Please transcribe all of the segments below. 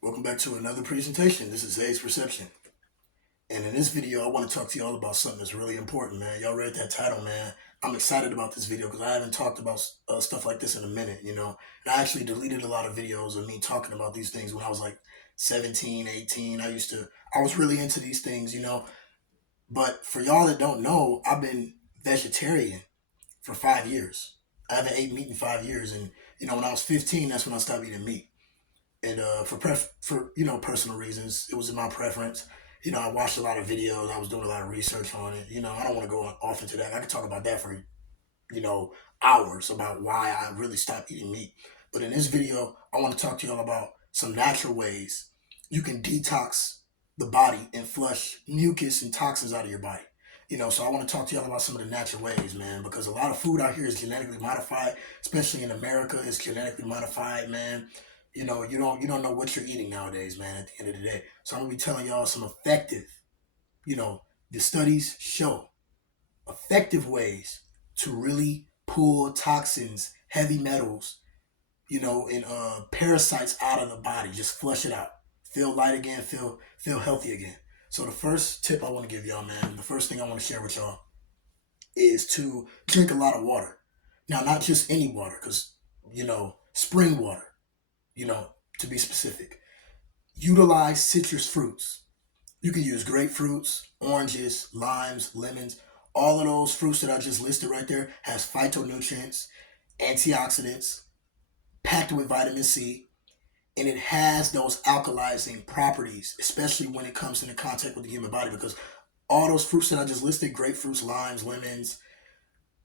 Welcome back to another presentation. This is Zay's Perception. And in this video, I want to talk to y'all about something that's really important, man. Y'all read that title, man. I'm excited about this video because I haven't talked about stuff like this in a minute, And I actually deleted a lot of videos of me talking about these things when I was like 17, 18. I was really into these things. But for y'all that don't know, I've been vegetarian for 5 years. I haven't ate meat in 5 years. And, when I was 15, that's when I stopped eating meat. And for personal reasons, it was in my preference. I watched a lot of videos. I was doing a lot of research on it. I don't want to go off into that. I could talk about that for you know hours about why I really stopped eating meat. But in this video, I want to talk to y'all about some natural ways you can detox the body and flush mucus and toxins out of your body. So I want to talk to y'all about some of the natural ways, man, because a lot of food out here is genetically modified, especially in America. It's genetically modified, man. You don't know what you're eating nowadays, man, at the end of the day. So I'm gonna be telling y'all some effective, you know, the studies show effective ways to really pull toxins, heavy metals, and parasites out of the body. Just flush it out. Feel light again, feel healthy again. So the first tip I want to give y'all, man, the first thing I want to share with y'all is to drink a lot of water. Now, not just any water, because spring water, you know, to be specific. Utilize citrus fruits. You can use grapefruits, oranges, limes, lemons. All of those fruits that I just listed right there has phytonutrients, antioxidants, packed with vitamin C, and it has those alkalizing properties, especially when it comes into contact with the human body. Because all those fruits that I just listed, grapefruits, limes, lemons,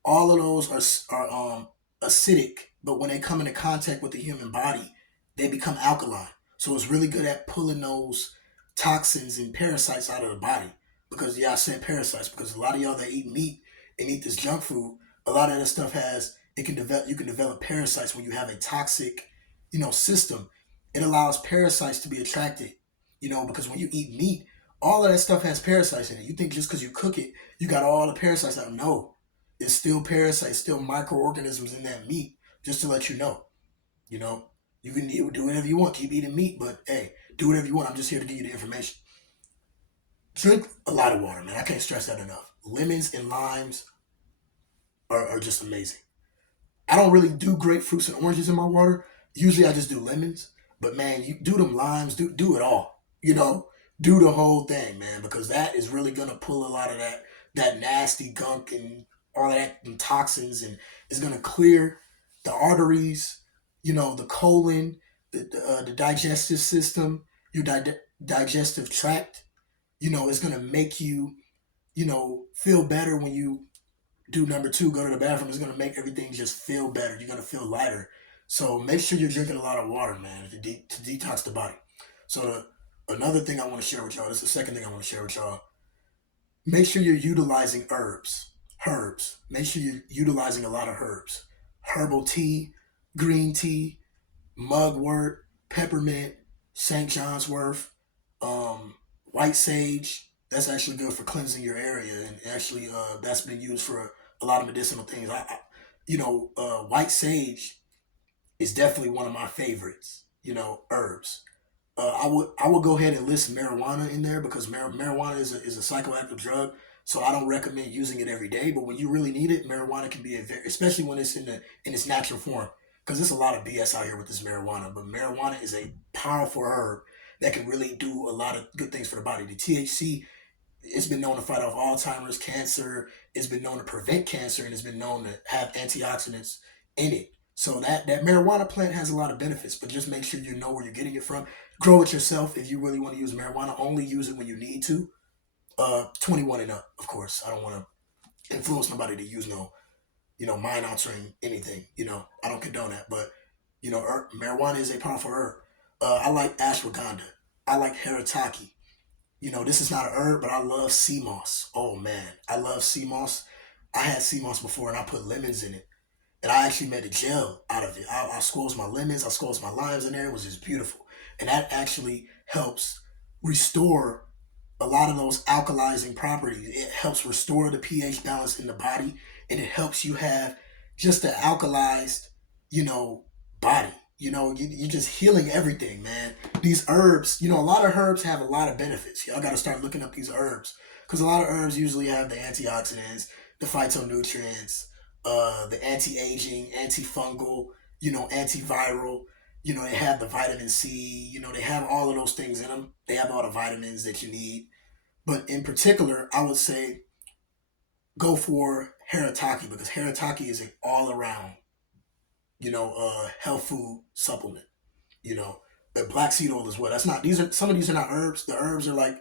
all of those are acidic, but when they come into contact with the human body, they become alkaline. So it's really good at pulling those toxins and parasites out of the body. Because yeah, I said parasites because a lot of y'all that eat meat and eat this junk food, a lot of that stuff has it can develop. You can develop parasites when you have a toxic, system. It allows parasites to be attracted. Because when you eat meat, all of that stuff has parasites in it. You think just because you cook it, you got all the parasites out. No, it's still parasites, still microorganisms in that meat, just to let you know. You know, you can do whatever you want, keep eating meat, but hey, do whatever you want. I'm just here to give you the information. Drink a lot of water, man. I can't stress that enough. Lemons and limes are just amazing. I don't really do grapefruits and oranges in my water. Usually I just do lemons. But man, you do them limes, do it all. Do the whole thing, man, because that is really gonna pull a lot of that nasty gunk and all of that and toxins, and it's gonna clear the arteries, the colon, the digestive system, your digestive tract. It's gonna make you, feel better when you do number two, go to the bathroom. It's gonna make everything just feel better. You're gonna feel lighter. So make sure you're drinking a lot of water, man, to detox the body. So another thing I want to share with y'all. This is the second thing I want to share with y'all. Make sure you're utilizing herbs. Make sure you're utilizing a lot of herbs. Herbal tea, green tea, mugwort, peppermint, St. John's wort, white sage. That's actually good for cleansing your area, and actually, that's been used for a lot of medicinal things. White sage is definitely one of my favorites. Herbs. I would go ahead and list marijuana in there because marijuana is a psychoactive drug. So I don't recommend using it every day. But when you really need it, marijuana can be especially when it's in its natural form. Because there's a lot of BS out here with this marijuana. But marijuana is a powerful herb that can really do a lot of good things for the body. The THC, it's been known to fight off Alzheimer's, cancer. It's been known to prevent cancer, and it's been known to have antioxidants in it. So that marijuana plant has a lot of benefits, but just make sure you know where you're getting it from. Grow it yourself if you really want to use marijuana. Only use it when you need to. 21 and up, of course. I don't want to influence nobody to use no, mind altering anything. I don't condone that, but marijuana is a powerful herb. I like ashwagandha. I like haritaki. This is not a herb, but I love sea moss. Oh man, I love sea moss. I had sea moss before, and I put lemons in it, and I actually made a gel out of it. I squeezed my lemons, I squeezed my limes in there. It was just beautiful, and that actually helps restore a lot of those alkalizing properties. It helps restore the pH balance in the body, and it helps you have just an alkalized, you know, body. you're just healing everything, man. These herbs, a lot of herbs have a lot of benefits. Y'all got to start looking up these herbs because a lot of herbs usually have the antioxidants, the phytonutrients, the anti-aging, antifungal, antiviral. They have the vitamin C. They have all of those things in them. They have all the vitamins that you need. But in particular, I would say go for Harataki because Harataki is an all-around, health food supplement. You know, the black seed oil as well. That's not. These are some of these are not herbs. The herbs are like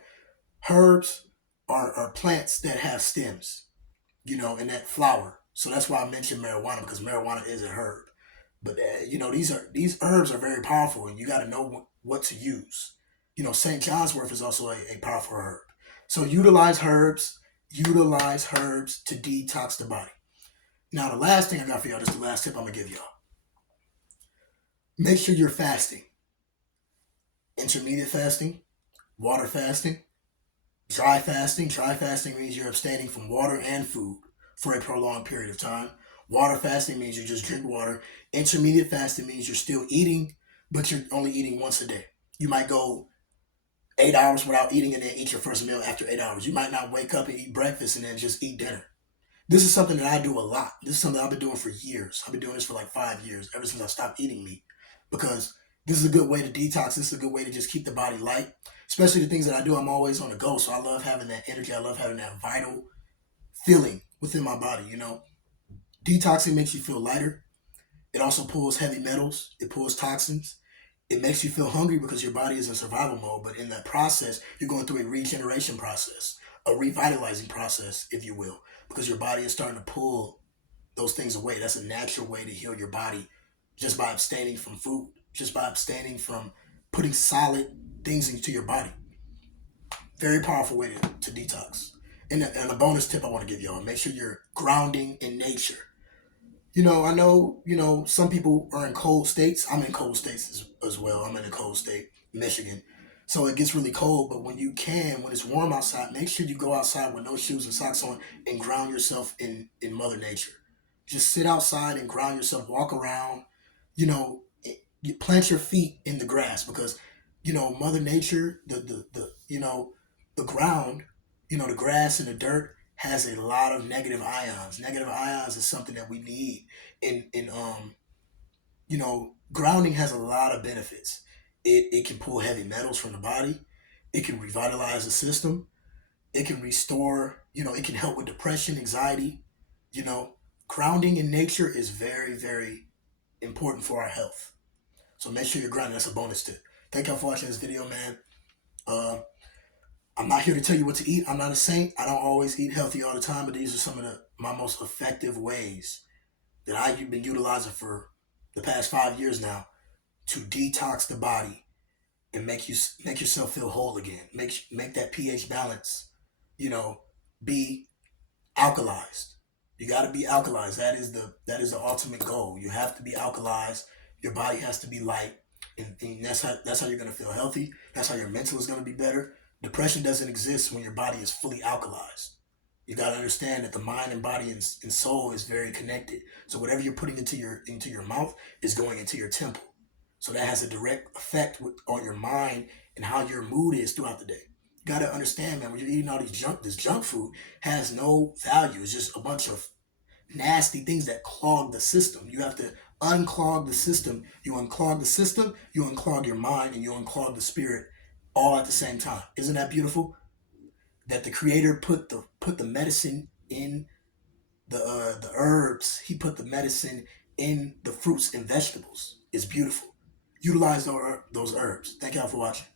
herbs are plants that have stems. And that flower. So that's why I mentioned marijuana because marijuana is a herb. But these herbs are very powerful, and you got to know what to use. St. John's wort is also a powerful herb. So utilize herbs to detox the body. Now, the last thing I got for y'all, just the last tip I'm gonna give y'all. Make sure you're fasting. Intermediate fasting, water fasting, dry fasting. Dry fasting means you're abstaining from water and food for a prolonged period of time. Water fasting means you just drink water. Intermediate fasting means you're still eating, but you're only eating once a day. You might go 8 hours without eating and then eat your first meal after 8 hours. You might not wake up and eat breakfast and then just eat dinner. This is something that I do a lot. This is something I've been doing for years. I've been doing this for like 5 years, ever since I stopped eating meat. Because this is a good way to detox. This is a good way to just keep the body light. Especially the things that I do, I'm always on the go. So I love having that energy. I love having that vital feeling within my body, Detoxing makes you feel lighter. It also pulls heavy metals. It pulls toxins. It makes you feel hungry because your body is in survival mode. But in that process, you're going through a regeneration process, a revitalizing process, if you will, because your body is starting to pull those things away. That's a natural way to heal your body just by abstaining from food, just by abstaining from putting solid things into your body. Very powerful way to detox. And a bonus tip I want to give y'all, make sure you're grounding in nature. I know, some people are in cold states. I'm in cold states as well. I'm in a cold state, Michigan. So it gets really cold, but when it's warm outside, make sure you go outside with no shoes and socks on and ground yourself in Mother Nature. Just sit outside and ground yourself, walk around, you plant your feet in the grass because, Mother Nature, the ground, the grass and the dirt has a lot of negative ions. Negative ions is something that we need. Grounding has a lot of benefits. It can pull heavy metals from the body. It can revitalize the system. It can restore, it can help with depression, anxiety. You know, Grounding in nature is very, very important for our health. So make sure you're grounded. That's a bonus tip. Thank y'all for watching this video, man. Uh, I'm not here to tell you what to eat. I'm not a saint. I don't always eat healthy all the time, but these are some of my most effective ways that I've been utilizing for the past 5 years now to detox the body and make yourself feel whole again. Make that pH balance, you know, be alkalized. You got to be alkalized. That is the ultimate goal. You have to be alkalized. Your body has to be light, and that's how you're gonna feel healthy. That's how your mental is gonna be better. Depression doesn't exist when your body is fully alkalized. You got to understand that the mind and body and soul is very connected. So whatever you're putting into your mouth is going into your temple. So that has a direct effect on your mind and how your mood is throughout the day. You got to understand, man, when you're eating all this junk food has no value. It's just a bunch of nasty things that clog the system. You have to unclog the system. You unclog the system, you unclog your mind, and you unclog the spirit all at the same time. Isn't that beautiful? That the creator put the medicine in the herbs. He put the medicine in the fruits and vegetables. It's beautiful. Utilize those herbs. Thank y'all for watching.